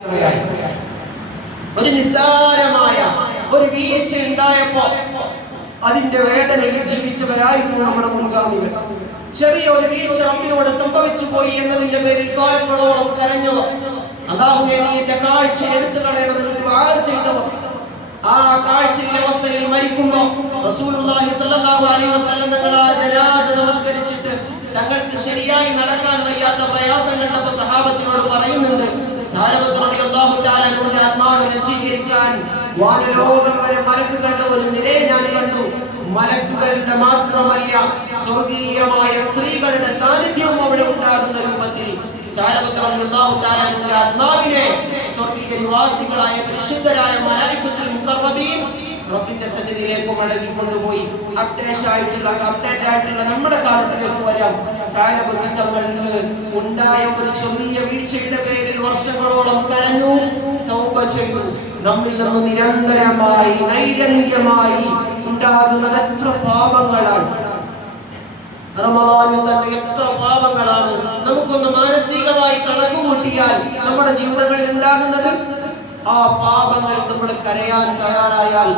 ഒരു നിസ്സാരമായ ഒരു വീഴ്ച ഉണ്ടായപ്പോ അതിന്റെ വേദനയിൽ ജീവിച്ചവരായിരുന്നു നമ്മുടെ മുൻഗാമികൾ. ചെറിയ ഒരു വീഴ്ച റബ്ബിനോട് സംഭവിച്ചു പോയി എന്നതിന്റെ പേരിൽ കാലങ്ങളോളം കരഞ്ഞവർ, അല്ലാഹുവേ നീ എന്റെ കാഴ്ച എടുത്തു കളയണമെന്ന് ദുആ ചെയ്തവർ, ആ കാഴ്ചയിലെ അവസ്ഥയിൽ മരിക്കുമ്പോ റസൂലുള്ളാഹി സ്വല്ലല്ലാഹു അലൈഹി വസല്ലം തങ്ങൾ ആ ജനാസ നമസ്കരിച്ചിട്ട് തങ്ങൾക്ക് ശരിയായി നടക്കാൻ വയ്യാത്ത പ്രയാസം കണ്ടപ്പോൾ സഹാബത്തിനോട് പറയുന്നുണ്ട്, സാലബത്ത് റളിയല്ലാഹു തആല അൻഹുവിന്റെ ആത്മാവിനെ സ്വീകരിക്കാൻ വാനലോകം വരെ മലക്കുകളുടെ ഒരു നിരയെ ഞാൻ കണ്ടു. മലക്കുകളുടെ മാത്രമല്ല, സ്വർഗീയമായ സ്ത്രീകളുടെ സാന്നിധ്യവും അവിടെ ഉണ്ടാകുന്ന രൂപത്തിൽ സാലബത്ത് റളിയല്ലാഹു തആല അൻഹുവിന്റെ ആത്മാവിനെ സ്വർഗീയ നിവാസികളായ പരിശുദ്ധരായ മലായികത്തുൽ മുഖറബീൻ റബ്ബിന്റെ സന്നിധിയിലേക്ക് മടക്കി കൊണ്ടുപോയി. അപ്ഡേറ്റ് ആയിട്ടുള്ള നമ്മുടെ കാലത്തിലേക്ക് വരാം. സാലബത്ത് തങ്ങൾക്ക് ഉണ്ടായ ഒരു ചെറിയ വീഴ്ചയുടെ പേരിൽ വർഷങ്ങളോളം കരഞ്ഞു, തൗബ ചെയ്തു. നമ്മിൽ നിന്ന് നിരന്തരമായി നൈരന്ത്യമായി ഉണ്ടാകുന്നത് എത്ര പാപങ്ങളാണ്, റമളാനിൽ തന്നെ എത്ര പാപങ്ങളാണ്. നമുക്കൊന്ന് മാനസികമായി കണക്കുകൂട്ടിയാൽ നമ്മുടെ ജീവിതങ്ങളിൽ ഉണ്ടാകുന്നത്, ആ പാപങ്ങൾ നമ്മൾ കരയാൻ തയ്യാറായാൽ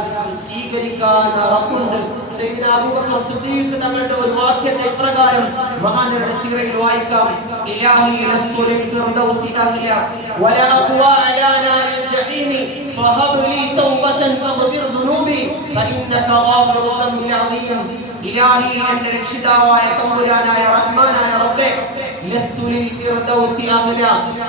സ്വീകരിക്കാൻ റബ്ബുണ്ട്. സയ്യിദന അബൂബക്കർ സിദ്ദീഖ് തങ്ങളുടെ ഒരു വാക്യത്തെ പ്രകാരം മഹാനരുടെ സീറയിൽ വായിക്കാം, ഇലാഹി ലസ്തു ലിൽ ഫിർദൗസി അഹ്ല വലാ അഖ്വാ അലാ നാരിൽ ജഹീമി ഫഹബ് ലി തൗബതൻ ഫഗ്ഫിർ ദുനൂബി ഫഇന്നക ഗാഫിറു ദംബിൽ അദീം. ഇലാഹി എന്റെ രക്ഷിതാവായ തമ്പുരാനായ റഹ്മാനായ റബ്ബേ, ലസ്തു ലിൽ ഫിർദൗസി അഹ്ല,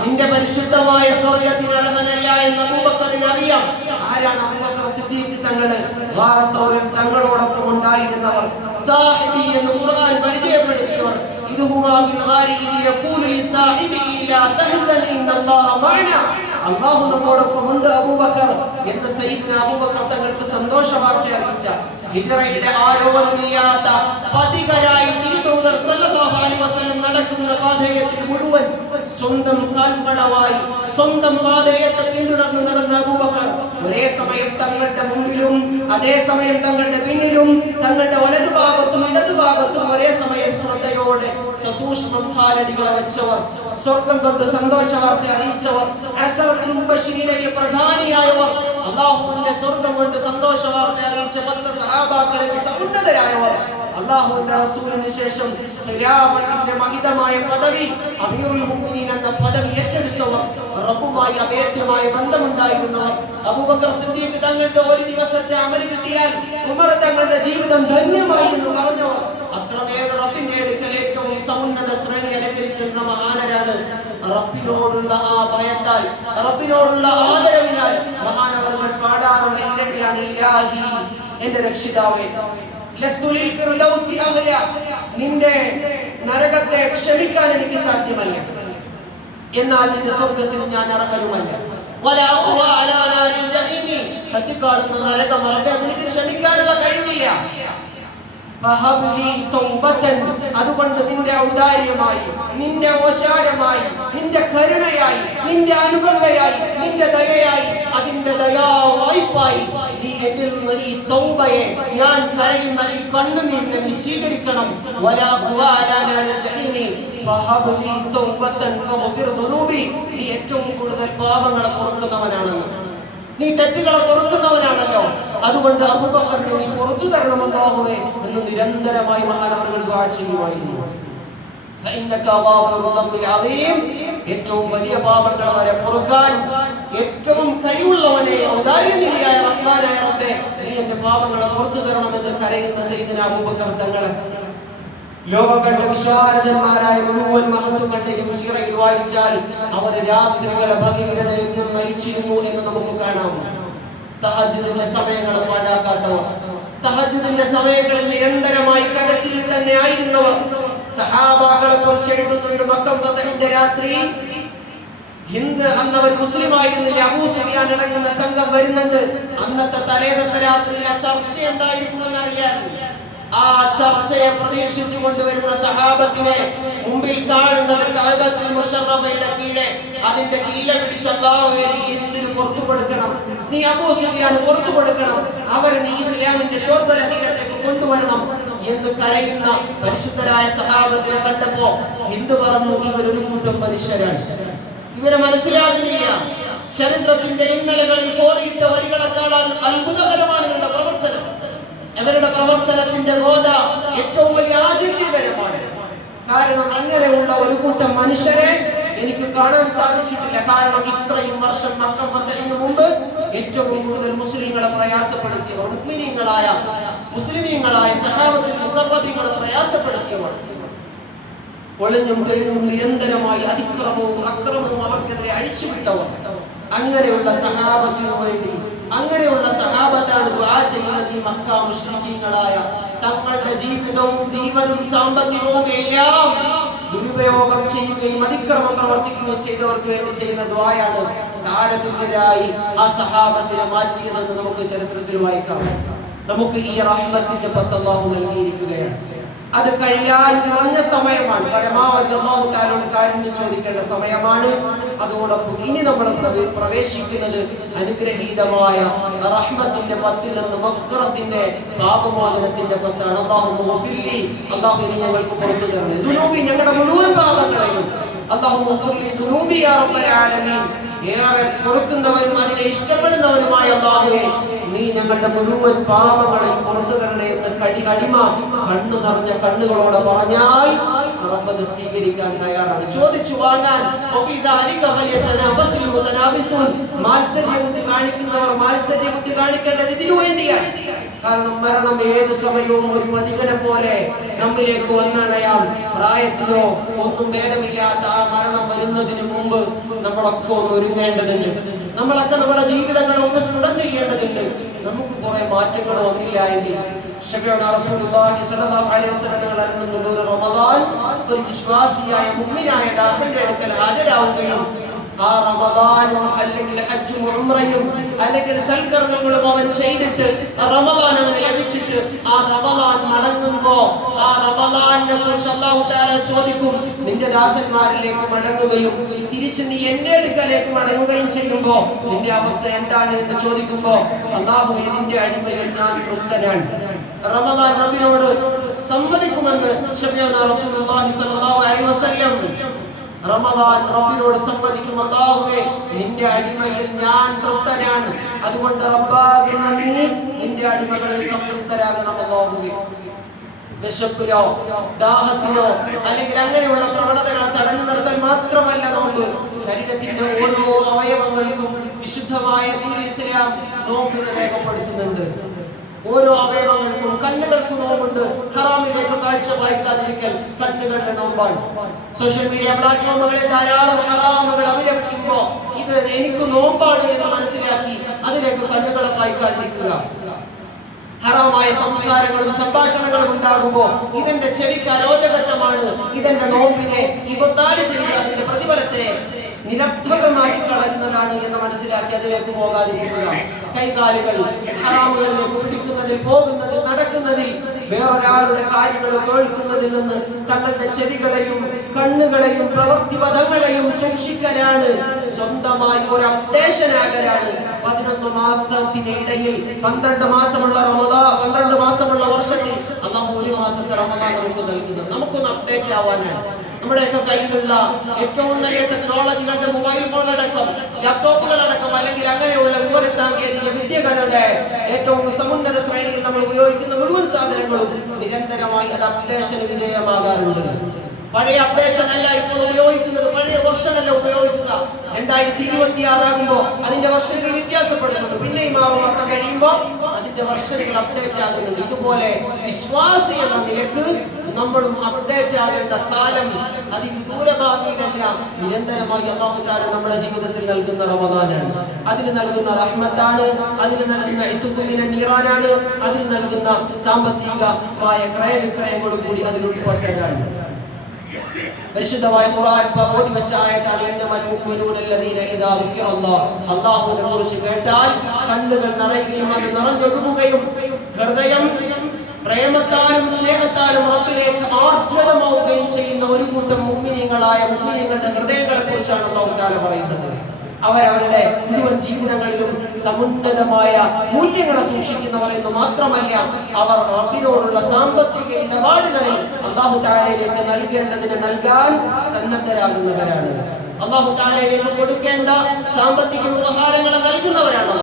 നിന്റെ പരിശുദ്ധമായ സ്വർഗ്ഗത്തിന് അർഹനല്ല എന്ന് അബൂബക്കറിന് അറിയാം. ആരാണ് അബൂബക്കർ സിദ്ദീഖ് തങ്ങൾ? ഗാറത്തൗറിൽ തങ്ങളോടൊപ്പം ഉണ്ടായിരുന്നവർ, സാഹിബി എന്ന് ഖുർആൻ പരിചയപ്പെടുത്തിയവർ. ഇദ്ഹുമാ ബിൽ ഗാരി യഖൂലു ലിസാഹിബി ലാ തഹ്സൻ ഇന്നല്ലാഹ മഅനാ, അല്ലാഹു നമ്മോടൊപ്പം ഉണ്ട് അബൂബക്കർ എന്ന് സയ്യിദ്ന അബൂബക്കർ തങ്ങൾക്ക് സന്തോഷ വാർത്ത അറിയിച്ച, ഹിജ്റയുടെ ആരോരുമില്ലാത്ത പതികരായി തിരുദൂതർ സല്ലല്ലാഹു അലൈഹി വസല്ലം നടക്കുന്ന പാതയത്തിൽ മുഴുവൻ സ്വന്തം കാൽപ്പടവായി സ്വന്തം പാതയത്തെ പിന്തുടർന്ന് നടന്ന അബൂബക്കർ ഒരേ സമയം തങ്ങളുടെ മുന്നിലും അതേസമയം തങ്ങളുടെ പിന്നിലും തങ്ങളുടെ വലതുഭാഗത്തും ഇടതുഭാഗത്തും ഒരേ സമയം ശ്രദ്ധയോടെ സസൂക്ഷ്മം കാലടികളെ വെച്ചവർ, സ്വർഗം കൊണ്ട് സന്തോഷ വാർത്ത അറിയിച്ചവർ, അശറത്തുൽ മുബശ്ശിരീനയിൽ പ്രധാനിയായവർ, അല്ലാഹുവിന്റെ സ്വർഗം കൊണ്ട് സന്തോഷ വാർത്ത അറിയിച്ച 10 സഹാബാക്കളിൽ സമുന്നതരായവർ, അല്ലാഹുവിന്റെ റസൂലിന് ശേഷം ഖിലാഫത്തിന്റെ മഹിതമായ പദവി അമീറുൽ മുഅ്മിനീൻ എന്ന പദവി ഏറ്റെടുത്തവർ, റബ്ബുമായി അഭേദ്യമായ ബന്ധമുണ്ടായിരുന്നവർ. അബൂബക്കർ സിദ്ദീഖ് തങ്ങളുടെ ഒരു ദിവസത്തെ അമൽ കിട്ടിയാൽ ഉമർ തങ്ങളുടെ ജീവിതം ധന്യമായി എന്ന് പറഞ്ഞവർ, അത്രമേൽ റബ്ബിന്റെ അടുക്കൽ ഏറ്റവും സമുന്നത ശ്രേണി അലങ്കരിച്ചിരുന്ന മഹാനരാണ്. റബ്ബിനോടുള്ള ആ ഭയത്താൽ, റബ്ബിനോടുള്ള ആദരവിനാൽ മഹാനവറുകൾ പാടാറുള്ള ഇരടിയാണ്, ഇലാഹി എന്റെ രക്ഷിതാവേ, ലസ്തു ലിൽ ഫിർദൗസി അഹ്ല, നിന്റെ നരകത്തെ ക്ഷമിക്കാൻ എനിക്ക് സാധ്യമല്ല, എന്നാൽ നിന്റെ സ്വർഗ്ഗത്തിന് ഞാൻ അർഹനുമല്ല. വലാ അഖ്വാ അലാ നാരിൽ ജഹീമി, കത്തിക്കാളുന്ന നരകം അതിന് ക്ഷമിക്കാനുള്ള കഴിവില്ല. ഫഹബ്ലി തൗബതൻ, അതുകൊണ്ട് നിന്റെ ഔദാര്യമായി, നിന്റെ ഓശാരമായി, നിന്റെ കരുണയായി, നിന്റെ അനുകമ്പയായി, നിന്റെ ദയയായി, അതിന്റെ ദയാവായ്പായി നീ എന്നിൽ നിന്ന് ഈ തൗബയെ, ഞാൻ കരയുന്ന ഈ കണ്ണുനീരിനെ നീ സ്വീകരിക്കണം. വലാ അഖ്വാ അലാ നാരിൽ ജഹീമി ഫഹബ്ലി തൗബതൻ ഫഗ്ഫിർ ദുനൂബി, നീ ഏറ്റവും കൂടുതൽ പാപങ്ങളെ പൊറുക്കുന്നവനാണെന്ന്, നീ തെറ്റുകളെ പൊറുക്കുന്നവനാണല്ലോ, അതുകൊണ്ട് അബൂബക്കറിനെ നീ പുറത്തു തരണം അല്ലാഹുവേ എന്ന് നിരന്തരമായി മഹാനവറുകൾ ദുആ ചെയ്യുമായിരുന്നു. ഏറ്റവും വലിയ പാപങ്ങൾ വരെ പൊറുക്കാൻ ഏറ്റവും കഴിവുള്ളവനെ, ഔദാര്യനിധിയായ റഹ്മാനായ റബ്ബേ, നീ എന്റെ പാപങ്ങളെ പുറത്തു തരണമെന്ന് കരയുന്ന സയ്യിദ്ന അബൂബക്കർ തങ്ങളെ ലോകം കണ്ട വിശാരദന്മാരായ മുഴുവൻ മഹത്തുക്കളുടെയും സീറയിൽ വായിച്ചാൽ അവർ രാത്രികളെ ഭഗീരഥയിൽ നയിച്ചിരുന്നു എന്ന് നമുക്ക് കാണാം. തഹജ്ജുദിന്റെ സമയങ്ങൾ പാഴാക്കാത്തവർ, തഹജ്ജുദിന്റെ സമയങ്ങളിൽ നിരന്തരമായി കരച്ചിൽ തന്നെ ആയിരുന്നവർ. സഹാബാക്കളെ കുറിച്ച് എഴുതുന്നുണ്ട്, മക്കം ഫതഹിന്റെ രാത്രി ഹിന്ദ് അന്നവർ മുസ്ലിം ആയിരുന്നില്ല, അബൂ സുഫിയാൻ അടങ്ങുന്ന സംഘം വരുന്നുണ്ട്. അന്നത്തെ തലേന്നത്തെ രാത്രിയിലെ ചർച്ച എന്തായിരുന്നു എന്നറിയാൻ ആ ചർച്ചയെ പ്രതീക്ഷിച്ചു കൊണ്ടുവരുന്ന സഹാബത്തിനെ മുമ്പിൽ കാണുന്നത് കഅബത്തുൽ മുശറഫയുടെ കീഴെ അതിന്റെ കില്ല പിടിച്ച് അല്ലാഹുവേ നീ എന്തിനു പുറത്തു കൊടുക്കണം, നീ അബൂ സുഫിയാൻ പുറത്തു കൊടുക്കണം, അവരെ നീ ഇസ്ലാമിന്റെ ശോധന തീരത്തേക്ക് കൊണ്ടുവരണം എന്ന് കരയുന്ന പരിശുദ്ധരായ സഹാബത്തിനെ കണ്ടപ്പോ ഹിന്ദ് പറഞ്ഞു, ഇവരൊരു കൂട്ടം മനുഷ്യരാണ്, ഇവരെ മനസ്സിലാകുന്നില്ല, ചരിത്രത്തിന്റെ ഇന്നലകളിൽ കോറിയിട്ട വരികളെക്കാൾ അത്ഭുതകരമാണ് ഇവരുടെ പ്രവർത്തനം. അവരുടെ പ്രവർത്തനത്തിന്റെ ഗോത ഏറ്റവും വലിയ ആശ്ചര്യകരമാണ്. കാരണം ഇങ്ങനെയുള്ള ഒരു കൂട്ടം മനുഷ്യരെ എനിക്ക് കാണാൻ സാധിച്ചിട്ടില്ല. കാരണം ഇത്രയും വർഷം മക്ക ഫതഹിന് മുമ്പ് ഏറ്റവും കൂടുതൽ മുസ്ലിങ്ങളെ പ്രയാസപ്പെടുത്തിയവർ, മുസ്ലിമീങ്ങളായ സഹാബത്തുൽ മുഖറബീങ്ങളെ പ്രയാസപ്പെടുത്തിയവർ, ഒളിഞ്ഞും തെളിഞ്ഞും നിരന്തരമായി അതിക്രമവും അക്രമവും അവർക്കെതിരെ അഴിച്ചുവിട്ടവർ, അങ്ങനെയുള്ള സഹാബത്തിനു വേണ്ടി, അങ്ങനെയുള്ള സഹാബത്താണ് ദുആ ചെയ്യുന്നത്. ഈ മക്ക മുശ്രിക്കീങ്ങളായ തങ്ങളുടെ ജീവിതവും ജീവനും സാമ്പത്തികവും എല്ലാം ദുരുപയോഗം ചെയ്യുകയും അതിക്രമം പ്രവർത്തിക്കുകയും ചെയ്തവർക്ക് വേണ്ടി ചെയ്യുന്ന ദുആയാണ് താരതുല്യരായി ആ സഹാബത്തിനെ മാറ്റിയതെന്ന് നമുക്ക് ചരിത്രത്തിൽ വായിക്കാം. നമുക്ക് ഈ റഹ്മത്തിന്റെ പത്ത് അല്ലാഹു നൽകിയിരിക്കുകയാണ്. അത് കഴിയാൻ കുറഞ്ഞ സമയമാണ്. പരമാവധി അല്ലാഹു തആലയോട് കാരുണ്യം ചോദിക്കേണ്ട സമയമാണ്. അതോടൊപ്പം ഇനി നമ്മൾ പ്രവേശിക്കുന്നത് അനുഗ്രഹീതമായ റഹ്മത്തിന്റെ പത്തിൽ നിന്ന് മഗ്ഫിറത്തിന്റെ പാപമോചനത്തിന്റെ പത്താണ്. അല്ലാഹു ഇത് ഞങ്ങൾക്ക് പുറത്തു തരണേ. ദുനൂബി, ഞങ്ങളുടെ മുഴുവൻ പാപങ്ങളെയും ഏറെ പൊറുക്കുന്നവരും അതിനെ ഇഷ്ടപ്പെടുന്നവരുമായ അല്ലാഹുവേ, നീ ഞങ്ങളുടെ മുഴുവൻ പാപങ്ങളെയും പുറത്തു തരണേ എന്ന് അടിമ കണ്ണു നിറഞ്ഞ കണ്ണുകളോടെ പറഞ്ഞാൽ റബ്ബ് സ്വീകരിക്കാൻ തയ്യാറാണ്. ചോദിച്ചു വാങ്ങാൻ മാത്സര്യബുദ്ധി കാണിക്കുന്നവർ മാത്സര്യബുദ്ധി കാണിക്കേണ്ടത് ഇതിനു വേണ്ടിയാണ്. കാരണം മരണം ഏത് സമയവും ഒരു പതികനെ പോലെ നമ്മിലേക്ക് വന്നണയാം. പ്രായത്തിലോ ഒന്നും ഭേദമില്ലാത്ത ആ മരണം വരുന്നതിന് മുമ്പ് നമ്മളൊക്കെ ഒന്ന് ഒരുങ്ങേണ്ടതുണ്ട്. നമ്മളൊക്കെ നമ്മുടെ ജീവിതങ്ങൾ ഒന്ന് സ്ഫുടം ചെയ്യേണ്ടതുണ്ട്. നമുക്ക് കുറെ മാറ്റങ്ങൾ വന്നില്ല എങ്കിൽ ഒരു വിശ്വാസിയായ മുഅ്മിനായ ദാസന്റെ അടുക്കൽ ഹാജരാവുകയും ആ റമദാനും അല്ലെങ്കിൽ ഹജ്ജും ഉംറയും അല്ലെങ്കിൽ സൽക്കർമ്മങ്ങളും അവൻ ചെയ്തിട്ട് റമദാൻ അവന് ലഭിച്ചിട്ട് ആ റമദാൻ മടങ്ങുമ്പോ ആ റമദാനിനെ കുറിച്ച് അല്ലാഹു തആല ചോദിക്കും. നിന്റെ ദാസന്മാരിലേക്ക് മടങ്ങുകയും തിരിച്ച് നീ എന്റെ അടുക്കലേക്ക് മടങ്ങുകയും ചെയ്യുമ്പോ നിന്റെ അവസ്ഥ എന്താണ് എന്ന് ചോദിക്കുമ്പോ അല്ലാഹുവേ, നിന്റെ അടിമയിൽ ഞാൻ തൃപ്തനാണ്. റമദാൻ റബ്ബിനോട് സമ്മതിക്കുമെന്ന് റസൂലുള്ളാഹി സ്വല്ലല്ലാഹു അലൈഹി വസല്ലം റമദാൻ റബ്ബിനോട് സമ്മതിക്കും. അല്ലാഹുവേ, നിന്റെ അടിമയിൽ ഞാൻ തൃപ്തനാണ്. അതുകൊണ്ട് റബ്ബാകെ നീ നിന്റെ അടിമകളിൽ സംതൃപ്തരാകണം. അല്ലാഹുവേ, വിശപ്പിലോ ദാഹത്തിലോ അല്ലെങ്കിൽ അങ്ങനെയുള്ള പ്രവണതകളെ തടഞ്ഞു നിർത്താൻ മാത്രമല്ല നോമ്പ്, ശരീരത്തിന്റെ ഓരോ അവയവങ്ങൾക്കും വിശുദ്ധമായ ദീനുൽ ഇസ്ലാം നോമ്പിനെ രേഖപ്പെടുത്തുന്നുണ്ട്. ഓരോ അവയവങ്ങൾക്കും കണ്ണുകൾക്ക് നോമ്പുണ്ട്. ഹറാമിലേക്ക് കാഴ്ച വായിക്കാതിരിക്കൽ കണ്ണുകളുടെ നോമ്പാണ്. സോഷ്യൽ മീഡിയ പ്ലാറ്റ്ഫോമുകളിൽ ധാരാളം ഹറാമുകൾ അവലംബിക്കുമ്പോ ഇത് എനിക്ക് നോമ്പാണ് എന്ന് മനസ്സിലാക്കി അതിലേക്ക് കണ്ണുകളെ വായിക്കാതിരിക്കുക. ഹറാമായ സംസാരങ്ങളും സംഭാഷണങ്ങളും ഉണ്ടാകുമ്പോ ഇതെന്റെ ചെവിക്ക് അരോചകത്വമാണ്, ഇതെന്റെ നോമ്പിനെ ഇബത്താല് ചെയ്ത് അതിന്റെ പ്രതിഫലത്തെ നിരർത്ഥകമാക്കി കളയുന്നതാണ് എന്ന് മനസ്സിലാക്കി അതിലേക്ക് പോകാതിരിക്കുക. കൈകാലുകൾ ഹറാമുകളിലേക്ക് പിടിക്കുന്നതിൽ, പോകുന്നതിൽ, നടക്കുന്നതിൽ, വേറൊരാളുടെ കാര്യങ്ങൾ കേൾക്കുന്നതിൽ നിന്ന് തങ്ങളുടെ ചെവികളെയും കണ്ണുകളെയും പ്രവൃത്തിപഥങ്ങളെയും സൂക്ഷിക്കലാണ്. സ്വന്തമായി ഒരു അപ്ഡേഷൻ ആകലാണ്. 11 മാസത്തിനിടയിൽ 12 മാസമുള്ള 12 മാസമുള്ള വർഷത്തിൽ അല്ലാഹു 1 മാസത്തെ റമദാൻ നമുക്ക് നൽകുന്നത് നമുക്കൊന്ന് അപ്ഡേറ്റ് ആവാനാണ്. നമ്മുടെയൊക്കെ കയ്യിലുള്ള ഏറ്റവും നല്ല ടെക്നോളജികളുടെ മൊബൈൽ ഫോണടക്കം, ലാപ്ടോപ്പുകളടക്കം അല്ലെങ്കിൽ അങ്ങനെയുള്ള വിവര സാങ്കേതിക വിദ്യകളുടെ ഏറ്റവും സമുന്നത ശ്രേണിയിൽ നമ്മൾ ഉപയോഗിക്കുന്ന മുഴുവൻ സാധനങ്ങളും നിരന്തരമായി അത് അപ്ഡേഷന് വിധേയമാകാറുണ്ട്. പഴയ അപ്ഡേഷൻ അല്ല ഇപ്പോൾ ഉപയോഗിക്കുന്നത്, പഴയ വെർഷൻ അല്ല ഉപയോഗിക്കുക. 2026 ആകുമ്പോ അതിന്റെ വെർഷനുകൾ വ്യത്യാസപ്പെടുന്നുണ്ട്. പിന്നെയും 6 മാസം കഴിയുമ്പോൾ അതിന്റെ വെർഷനുകൾ അപ്ഡേറ്റ് ആകുന്നുണ്ട്. ഇതുപോലെ വിശ്വാസി എന്ന നിലക്ക് നമ്മളും അപ്ഡേറ്റ് ആകേണ്ട കാലം അതിദൂരഭാവിയിലല്ല. നിരന്തരമായി അല്ലാഹു തആല നമ്മുടെ ജീവിതത്തിൽ നൽകുന്ന റമദാനാണ്, അതിന് നൽകുന്ന റഹ്മത്താണ്, അതിന് നൽകുന്ന ഇത്ഖുമിന നീറാനാണ്, അതിന് നൽകുന്ന സാമ്പത്തികമായ ക്രയവിക്രയങ്ങളും കൂടി അതിൽ ഉൾപ്പെട്ടതാണ്. പരിശുദ്ധമായ ഖുർആൻ ഓതി വെച്ച ആയത്താണ് ഇന്നമൽ മുഅ്മിനൂന അല്ലദീന ഇദാ ദിക്റല്ലാഹ്. അല്ലാഹുവിനെ കുറിച്ച് കേട്ടാൽ കണ്ണുകൾ നിറയുകയും അത് നിറഞ്ഞൊഴുകുകയും ഹൃദയം പ്രേമത്താലും സ്നേഹത്താലും റബ്ബിലേക്ക് ആർദ്രമാവുകയും ചെയ്യുന്ന ഒരു കൂട്ടം മുഅ്മിനീങ്ങളുടെ ഹൃദയങ്ങളെ കുറിച്ചാണ് അല്ലാഹു തആല പറയുന്നത്. അവരവരുടെ മുഴുവൻ ജീവിതങ്ങളിലും സമുന്നതമായ മൂല്യങ്ങളെ സൂക്ഷിക്കുന്നവർ എന്ന് മാത്രമല്ല, അവർ റബ്ബിനോടുള്ള സാമ്പത്തിക ഇടപാടുകളിൽ അല്ലാഹു തആലയിലേക്ക് നൽകേണ്ടതിനെ നൽകാൻ സന്നദ്ധരാകുന്നവരാണ്. അല്ലാഹു തആലയിലേക്ക് കൊടുക്കേണ്ട സാമ്പത്തിക വ്യവഹാരങ്ങൾ